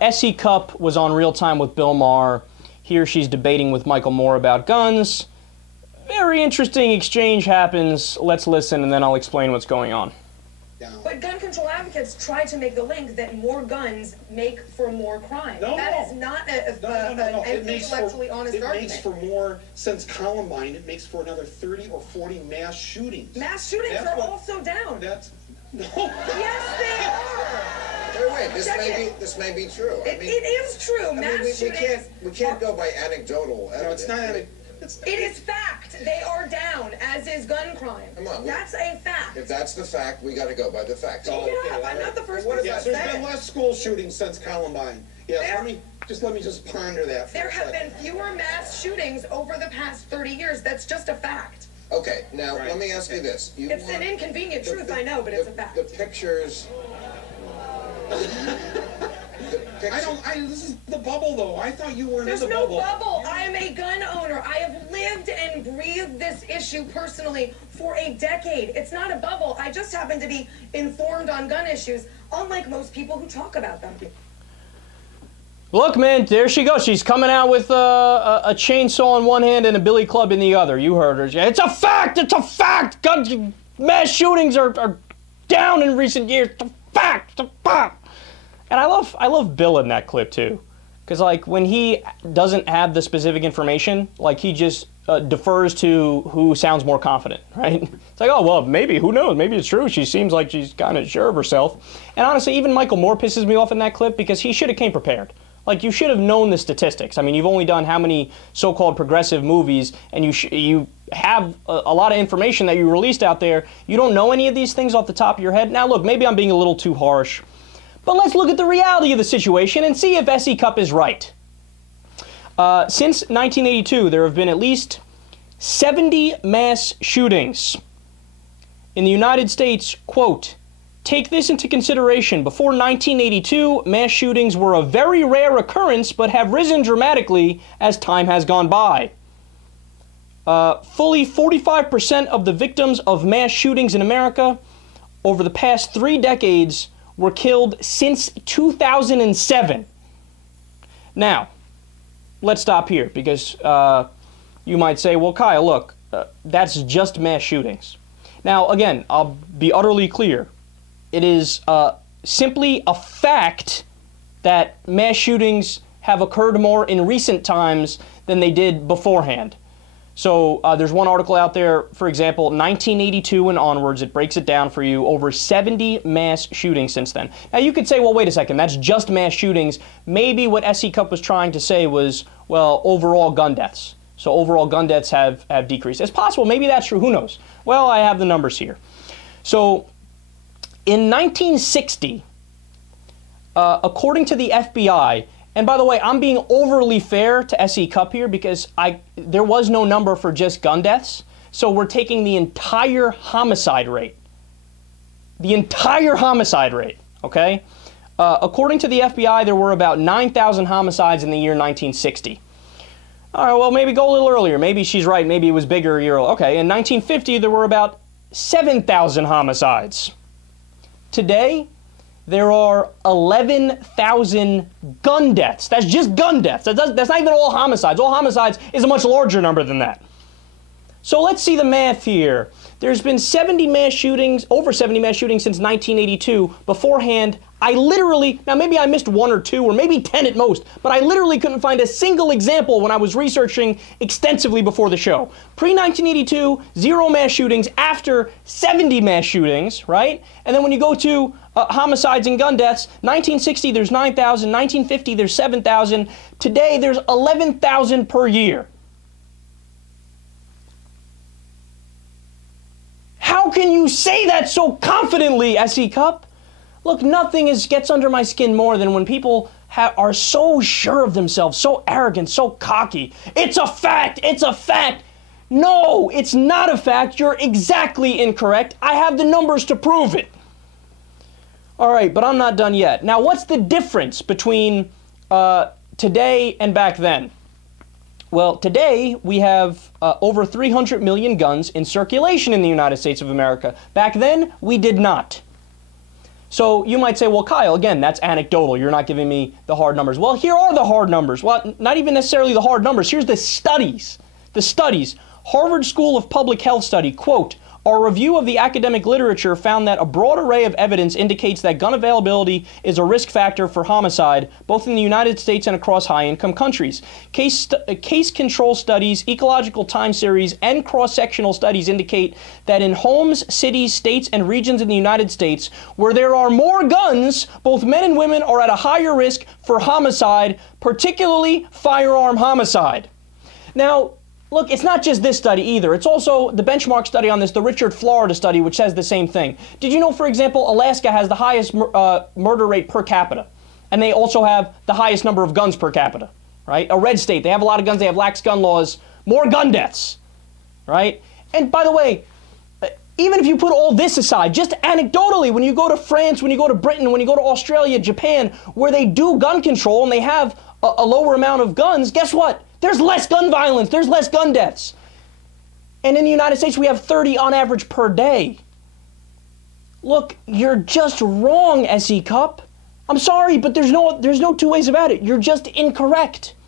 SE Cupp was on Real Time with Bill Maher. Here she's debating with Michael Moore about guns. Very interesting exchange happens. Let's listen and then I'll explain what's going on. But gun control advocates try to make the link that more guns make for more crime. That is not an intellectually honest argument. It makes for more, since Columbine, it makes for another 30 or 40 mass shootings. Mass shootings are also down. No. Yes, they are. Wait, this may be true. It is true. Mass shootings. We can't go by anecdotal evidence. No, it's not anecdotal. It is fact. They are down, as is gun crime. Come on. That's a fact. If that's the fact, we got to go by the facts. I'm not the first person to say there's been less school shootings since Columbine. Yes, let me just ponder that for There have been fewer mass shootings over the past 30 years. That's just a fact. Okay, now let me ask you this. It's an inconvenient truth, I know, but it's a fact. The pictures... This is the bubble, though. I thought you were in the bubble. There's no bubble. I am a gun owner. I have lived and breathed this issue personally for a decade. It's not a bubble. I just happen to be informed on gun issues, unlike most people who talk about them. Look, man, there she goes. She's coming out with a chainsaw in one hand and a billy club in the other. You heard her. It's a fact! It's a fact! Mass shootings are down in recent years. It's a fact! It's a fact! And I love Bill in that clip too, because like when he doesn't have the specific information, like he just defers to who sounds more confident, right? It's like, oh well, maybe, who knows? Maybe it's true. She seems like she's kind of sure of herself. And honestly, even Michael Moore pisses me off in that clip because he should have came prepared. Like you should have known the statistics. I mean, you've only done how many so-called progressive movies, and you have a lot of information that you released out there. You don't know any of these things off the top of your head. Now look, maybe I'm being a little too harsh. But let's look at the reality of the situation and see if SE Cupp is right. Since 1982, there have been at least 70 mass shootings. In the United States, quote, take this into consideration. Before 1982, mass shootings were a very rare occurrence, but have risen dramatically as time has gone by. Fully 45% of the victims of mass shootings in America over the past 3 decades were killed since 2007. Now, let's stop here because you might say, well, Kyle, look, that's just mass shootings. Now, again, I'll be utterly clear. It is simply a fact that mass shootings have occurred more in recent times than they did beforehand. So there's one article out there, for example, 1982 and onwards, it breaks it down for you, over 70 mass shootings since then. Now you could say, well, wait a second, that's just mass shootings. Maybe what SE Cupp was trying to say was, well, overall gun deaths. So overall gun deaths have decreased. It's possible, maybe that's true, who knows? Well, I have the numbers here. So in 1960, according to the FBI, and by the way, I'm being overly fair to SE Cupp here because there was no number for just gun deaths. So we're taking the entire homicide rate. The entire homicide rate, okay? According to the FBI, there were about 9,000 homicides in the year 1960. All right, well, maybe go a little earlier. Maybe she's right. Maybe it was bigger a year. Okay, in 1950, there were about 7,000 homicides. Today, there are 11,000 gun deaths. That's just gun deaths. That's not even all homicides. All homicides is a much larger number than that. So let's see the math here. There's been 70 mass shootings, over 70 mass shootings since 1982. Beforehand, I literally, now maybe I missed 1 or 2 or maybe 10 at most, but I literally couldn't find a single example when I was researching extensively before the show. Pre-1982, 0 mass shootings. After, 70 mass shootings, right? And then when you go to homicides and gun deaths, 1960 there's 9,000, 1950 there's 7,000. Today there's 11,000 per year. How can you say that so confidently, SE Cupp? Look, nothing gets under my skin more than when people are so sure of themselves, so arrogant, so cocky. It's a fact! It's a fact! No, it's not a fact. You're exactly incorrect. I have the numbers to prove it. All right, but I'm not done yet. Now, what's the difference between today and back then? Well, today we have over 300 million guns in circulation in the United States of America. Back then, we did not. So you might say, well, Kyle, again, that's anecdotal. You're not giving me the hard numbers. Well, here are the hard numbers. Well, not even necessarily the hard numbers. Here's the studies. The studies. Harvard School of Public Health study, quote, our review of the academic literature found that a broad array of evidence indicates that gun availability is a risk factor for homicide, both in the United States and across high-income countries. Case control studies, ecological time series, and cross-sectional studies indicate that in homes, cities, states, and regions in the United States where there are more guns, both men and women are at a higher risk for homicide, particularly firearm homicide. Now, look, it's not just this study either. It's also the benchmark study on this, the Richard Florida study, which says the same thing. Did you know, for example, Alaska has the highest murder rate per capita, and they also have the highest number of guns per capita, right? A red state, they have a lot of guns, they have lax gun laws, more gun deaths, right? And by the way, even if you put all this aside, just anecdotally, when you go to France, when you go to Britain, when you go to Australia, Japan, where they do gun control and they have a lower amount of guns, guess what? There's less gun violence. There's less gun deaths. And in the United States, we have 30 on average per day. Look, you're just wrong, SE Cup. I'm sorry, but there's no two ways about it. You're just incorrect.